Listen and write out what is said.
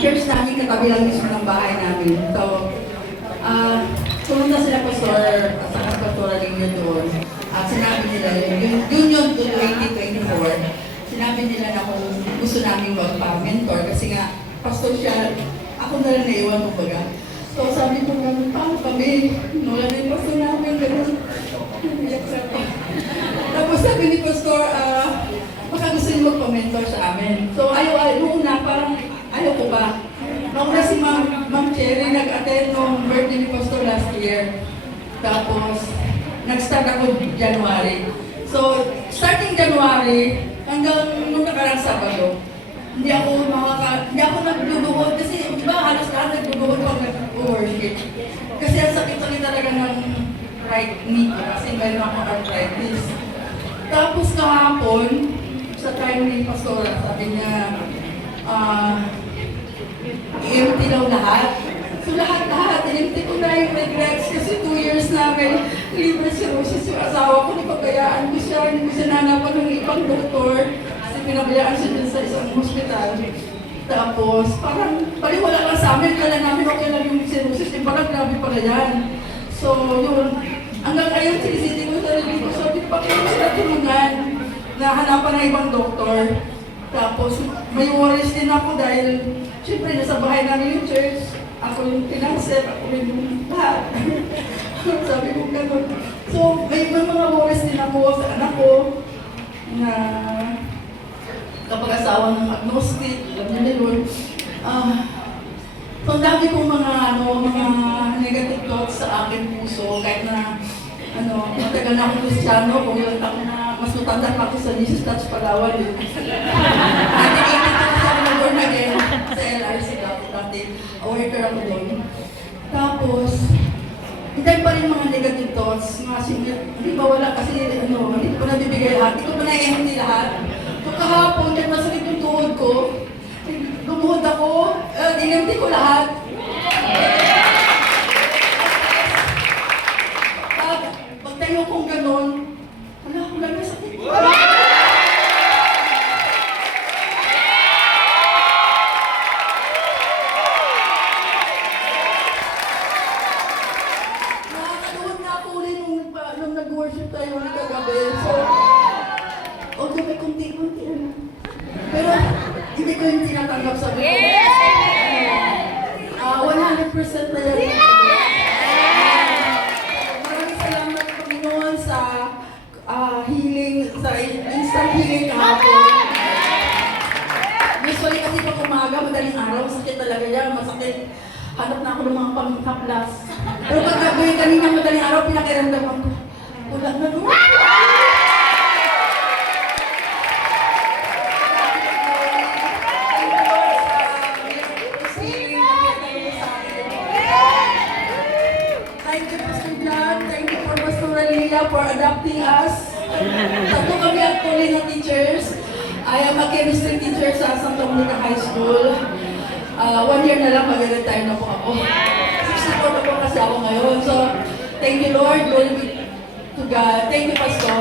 church namin katabi lang mismo ng bahay namin. So, pumunta sila pastor at saka pastora ninyo doon. At sinabi nila, yun 2024, sinabi nila na kung gusto namin magpa-mentor kasi nga, pastor siya, ako na rin naiwan mo baga. So sabi ko namin, paano kami? Wala na yung pastor namin, gano'n. Tapos sabi ni pastor, baka gusto niyo magpa-mentor sa amin. So noong una, parang ayaw ko ba? Noong na si Ma'am Cherry nag-attend ng birthday ni pastor last year. Tapos, nag-start ako January. So, starting January, hanggang nung nakarang Sabado, hindi ako nagbubuhod kasi di ba halos lahat nagbubuhod pag nag-worship. Kasi ang sakit-sakit talaga ng right knee kasi mayroon akong arthritis. Tapos kahapon, sa time ni Pastora, sabi niya, i-empty daw lahat. So lahat, i-empty ko na yung regrets kasi 2 years namin libre cirrhosis yung asawa ko, napagayaan ko siya, hindi ko siya nanapan ng ibang doktor kasi pinabayaan siya dun sa isang hospital. Tapos parang paliwala lang sa amin, kala namin okay lang yung cirrhosis, yung parang grabe pala yan. So yun, hanggang ngayon sinisiti ko sarili ko, sabi pa kaya sila tulungan na hanapan ng ibang doktor. Tapos may worries din ako dahil siyempre nasa bahay namin yung church, ako yung pinanset, ako yung lahat. Sabi ko gano'n. So may mga worries din ako sa anak ko na kapag asawa ng agnostic, alam niya nilun. So ang dami kong mga negative thoughts sa aking puso, kahit na matagal na akong Kristyano, kung ilang taon na mas matanda pa ako sa Jesus Touch Palawan. At 82 ako na-born again sa LRC dati. Worker ako doon. Tapos, hindi pa rin mga negative thoughts, mga hindi ba wala kasi hindi ko nabibigay lahat, hindi ko pa na-empty lahat. So kahapon, kahit masakit yung tuhod ko, lumuhod ako, in-empty ko lahat. Pagtayo kong gano'n, wala na sakit. Nakakaluhod na ako ulit nung nag-worship tayo ulit kagabi. So, although may kunti-kunti pero hindi ko yung tinatanggap sa ko. 100% na yan. Healing, sa instant healing kahapon. Usually kasi pag umaga, madaling araw, sakit talaga yan, masakit. Hanap na ako ng mga pang-haplas. Pero pag gabi, kanina madaling araw, pinakiramdaman ko. Wala na doon. Thank you, Pastor John. Thank you for Pastor Leah for adopting us. Tatlo kami actually na teachers. I am a chemistry teacher sa Santa Monica High School. 1 year na lang mag-retire na po ako. 64 na po kasi ako ngayon. So, thank you Lord. Glory be to God. Thank you, Pastor.